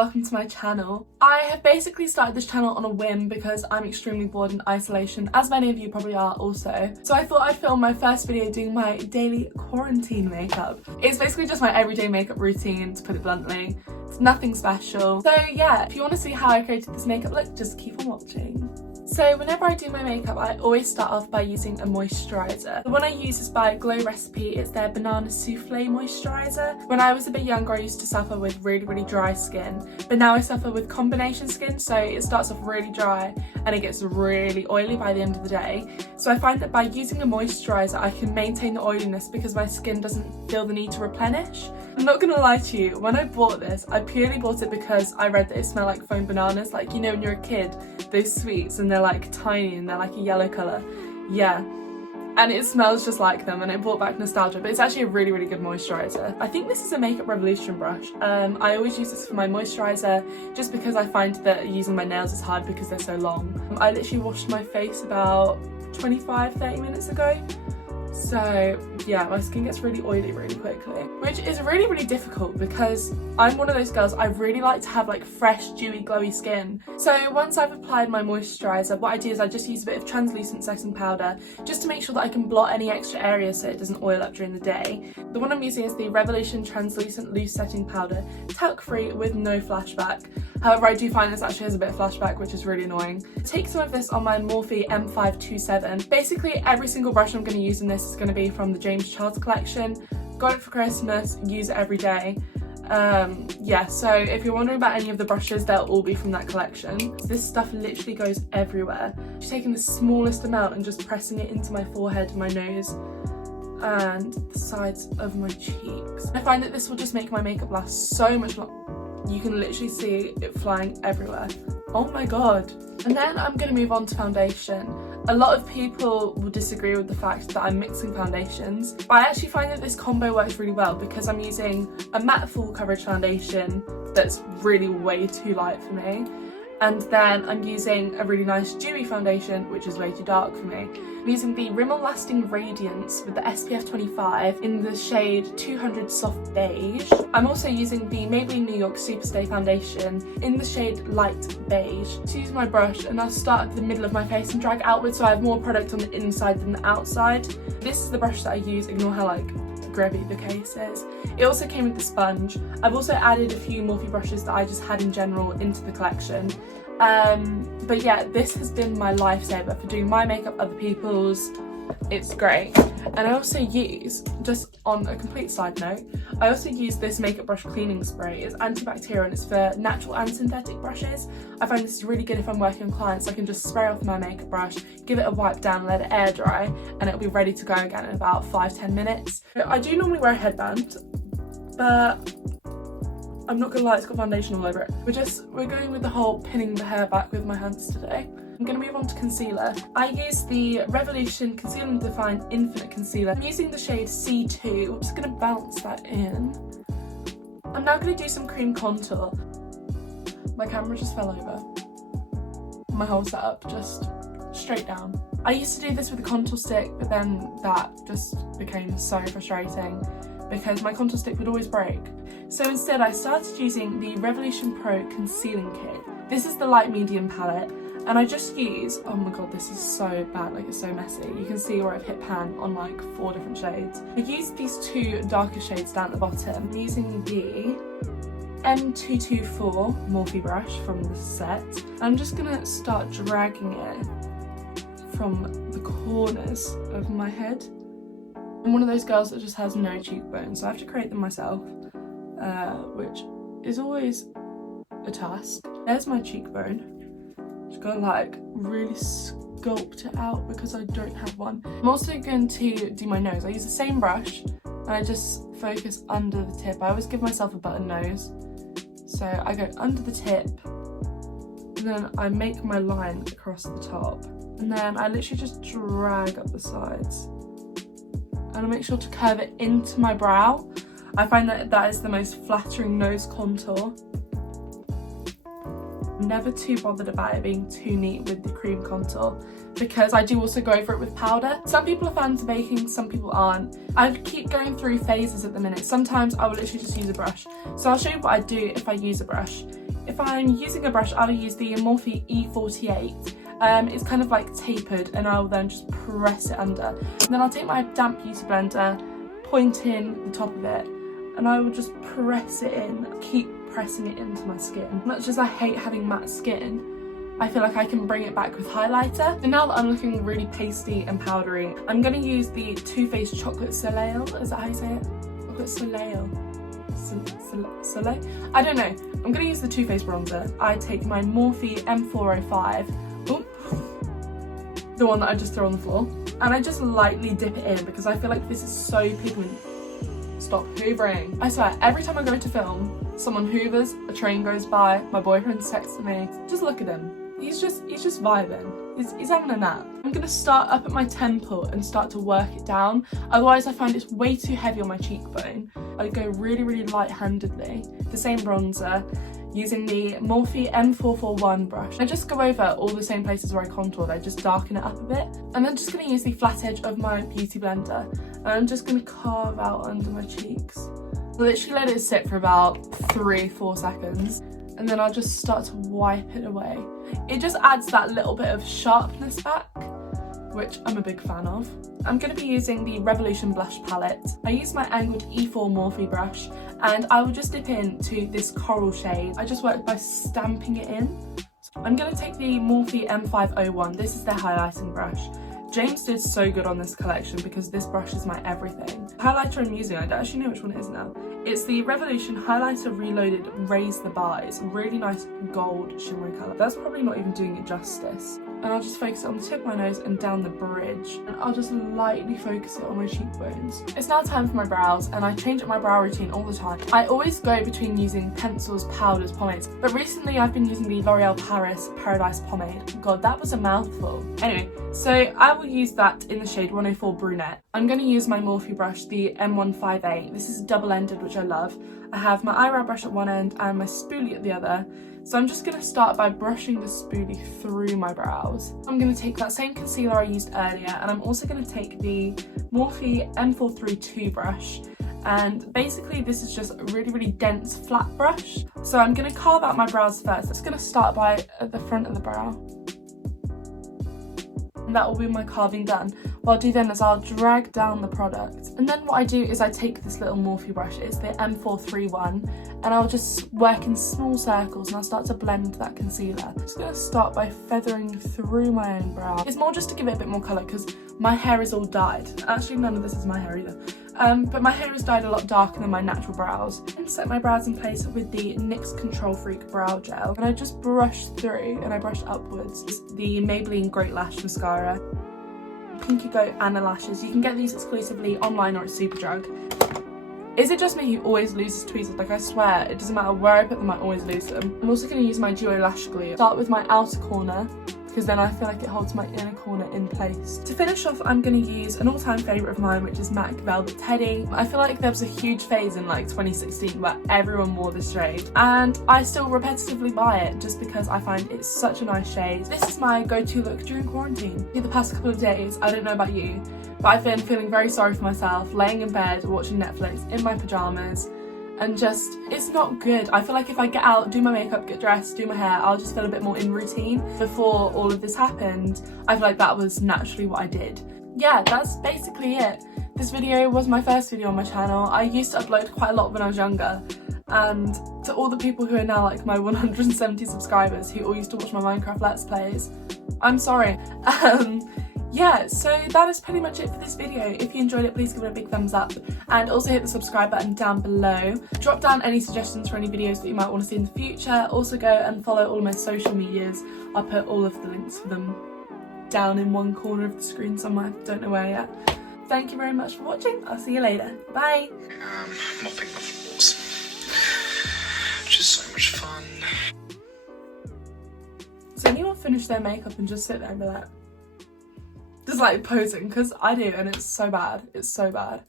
welcome to my channel. I have basically started this channel on a whim because I'm extremely bored in isolation, as many of you probably are also. So I thought I'd film my first video doing my daily quarantine makeup. It's basically just my everyday makeup routine, to put it bluntly. It's nothing special. So yeah, if you want to see how I created this makeup look, just keep on watching. So whenever I do my makeup, I always start off by using a moisturiser. The one I use is by Glow Recipe. It's their Banana Souffle Moisturiser. When I was a bit younger, I used to suffer with really dry skin, but now I suffer with combination skin, so it starts off really dry and it gets really oily by the end of the day. So I find that by using a moisturiser, I can maintain the oiliness because my skin doesn't feel the need to replenish. I'm not gonna lie to you, when I bought this, I purely bought it because I read that it smelled like foam bananas, like, you know, when you're a kid, those sweets, and they're like tiny and they're like a yellow colour. Yeah, and it smells just like them, and it brought back nostalgia, but it's actually a really good moisturiser. I think this is a Makeup Revolution brush. I always use this for my moisturiser just because I find that using my nails is hard because they're so long. I literally washed my face about 25-30 minutes ago. So yeah, my skin gets really oily really quickly, which is really difficult because I'm one of those girls, I really like to have like fresh, dewy, glowy skin. So once I've applied my moisturiser, what I do is I just use a bit of translucent setting powder just to make sure that I can blot any extra areas so it doesn't oil up during the day. The one I'm using is the Revolution Translucent Loose Setting Powder, talc free with no flashback. However, I do find this actually has a bit of flashback, which is really annoying. Take some of this on my Morphe M527. Basically, every single brush I'm going to use in this is going to be from the James Charles collection. Got it for Christmas, use it every day. Yeah, so if you're wondering about any of the brushes, they'll all be from that collection. This stuff literally goes everywhere. Just taking the smallest amount and just pressing it into my forehead, my nose, and the sides of my cheeks. I find that this will just make my makeup last so much longer. You can literally see it flying everywhere. Oh my god. And then I'm going to move on to foundation. A lot of people will disagree with the fact that I'm mixing foundations, but I actually find that this combo works really well because I'm using a matte full coverage foundation that's really way too light for me, and then I'm using a really nice dewy foundation which is way too dark for me. I'm using the Rimmel Lasting Radiance with the SPF 25 in the shade 200 Soft Beige. I'm also using the Maybelline New York Superstay Foundation in the shade Light Beige. To use my brush, and I'll start at the middle of my face and drag outwards so I have more product on the inside than the outside. This is the brush that I use, ignore how like grubby the case is. It also came with the sponge. I've also added a few Morphe brushes that I just had in general into the collection. But yeah, this has been my lifesaver for doing my makeup, other people's. It's great. And I also use, just on a complete side note, I also use this makeup brush cleaning spray. It's antibacterial and it's for natural and synthetic brushes. I find this is really good if I'm working on clients. I can just spray off my makeup brush, give it a wipe down, let it air dry, and it'll be ready to go again in about 5-10 minutes. I do normally wear a headband, but I'm not gonna lie, it's got foundation all over it. We're going with the whole pinning the hair back with my hands today. I'm gonna move on to concealer. I use the Revolution Conceal and Define Infinite Concealer. I'm using the shade C2. I'm just gonna bounce that in. I'm now gonna do some cream contour. My camera just fell over. My whole setup just straight down. I used to do this with a contour stick, but then that just became so frustrating because my contour stick would always break. So instead I started using the Revolution Pro Concealing Kit. This is the light medium palette, and I just use, oh my god, this is so bad, like it's so messy. You can see where I've hit pan on like 4 different shades. I used these 2 darker shades down at the bottom. I'm using the M224 Morphe brush from this set. I'm just gonna start dragging it from the corners of my head. I'm one of those girls that just has no cheekbones, so I have to create them myself, which is always a task. There's my cheekbone. Just gotta like really sculpt it out because I don't have one. I'm also going to do my nose. I use the same brush and I just focus under the tip. I always give myself a button nose. So I go under the tip and then I make my line across the top. And then I literally just drag up the sides. And I make sure to curve it into my brow. I find that that is the most flattering nose contour. I'm never too bothered about it being too neat with the cream contour because I do also go over it with powder. Some people are fans of baking, some people aren't. I keep going through phases at the minute. Sometimes I will literally just use a brush. So I'll show you what I do if I use a brush. if I'm using a brush, I'll use the Morphe E48. It's kind of like tapered, and I'll then just press it under. And then I'll take my damp beauty blender, point in the top of it, and I will just press it in, keep pressing it into my skin. Much as I hate having matte skin, I feel like I can bring it back with highlighter. And now that I'm looking really pasty and powdery, I'm going to use the Too Faced Chocolate Soleil. Is that how you say it? Chocolate Soleil. Soleil? I don't know. I'm going to use the Too Faced bronzer. I take my Morphe M405, the one that I just threw on the floor, and I just lightly dip it in because I feel like this is so pigmented. Stop hoovering. I swear, every time I go to film, someone hoovers, a train goes by, my boyfriend's texting me. Just look at him. He's just vibing. He's having a nap. I'm gonna start up at my temple and start to work it down. Otherwise I find it's way too heavy on my cheekbone. I go really, really light-handedly. The same bronzer, using the Morphe M441 brush. I just go over all the same places where I contoured. I just darken it up a bit. And then just gonna use the flat edge of my beauty blender. And I'm just gonna carve out under my cheeks. Literally let it sit for about 3-4 seconds. And then I'll just start to wipe it away. It just adds that little bit of sharpness back, which I'm a big fan of. I'm going to be using the Revolution blush palette. I use my angled E4 Morphe brush, and I will just dip into this coral shade. I just work by stamping it in. I'm going to take the Morphe M501. This is their highlighting brush. James did so good on this collection because this brush is my everything. The highlighter I'm using, I don't actually know which one it is now. It's the Revolution Highlighter Reloaded Raise the Bar. It's a really nice gold shimmery colour. That's probably not even doing it justice. And I'll just focus it on the tip of my nose and down the bridge. And I'll just lightly focus it on my cheekbones. It's now time for my brows, and I change up my brow routine all the time. I always go between using pencils, powders, pomades, but recently I've been using the L'Oreal Paris Paradise Pomade. God, that was a mouthful. Anyway, so I will use that in the shade 104 Brunette. I'm going to use my Morphe brush, the M158. This is double-ended, which I love. I have my eyebrow brush at one end and my spoolie at the other. So I'm just going to start by brushing the spoolie through my brows. I'm going to take that same concealer I used earlier, and I'm also going to take the Morphe M432 brush. And basically this is just a really, really dense flat brush. So I'm going to carve out my brows first. I'm just going to start by at the front of the brow. And that will be my carving done. What I'll do then is I'll drag down the product. And then what I do is I take this little Morphe brush, it's the M431, and I'll just work in small circles and I'll start to blend that concealer. I'm just going to start by feathering through my own brow. It's more just to give it a bit more colour because my hair is all dyed. Actually, none of this is my hair either. But my hair is dyed a lot darker than my natural brows. And set my brows in place with the NYX Control Freak Brow Gel. And I just brush through and I brush upwards. It's the Maybelline Great Lash Mascara. Pinky Goat Anna Lashes. You can get these exclusively online or at Superdrug. Is it just me who always loses tweezers? Like, I swear, it doesn't matter where I put them, I always lose them. I'm also going to use my Duo Lash Glue. Start with my outer corner, because then I feel like it holds my inner corner in place. To finish off, I'm going to use an all-time favourite of mine, which is MAC Velvet Teddy. I feel like there was a huge phase in like 2016 where everyone wore this shade, and I still repetitively buy it just because I find it's such a nice shade. This is my go-to look during quarantine. For the past couple of days, I don't know about you, but I've been feeling very sorry for myself, laying in bed, watching Netflix in my pyjamas, and just, it's not good. I feel like if I get out, do my makeup, get dressed, do my hair, I'll just feel a bit more in routine. Before all of this happened, I feel like that was naturally what I did. Yeah, that's basically it. This video was my first video on my channel. I used to upload quite a lot when I was younger. And to all the people who are now like my 170 subscribers who all used to watch my Minecraft Let's Plays, I'm sorry. Yeah, so that is pretty much it for this video. If you enjoyed it, please give it a big thumbs up and also hit the subscribe button down below. Drop down any suggestions for any videos that you might want to see in the future. Also go and follow all of my social medias. I'll put all of the links for them down in one corner of the screen somewhere, don't know where yet. Thank you very much for watching. I'll see you later. Bye. Mopping the floors. Just so much fun. Does anyone finish their makeup and just sit there and be like, just like posing? Because I do, and it's so bad. It's so bad.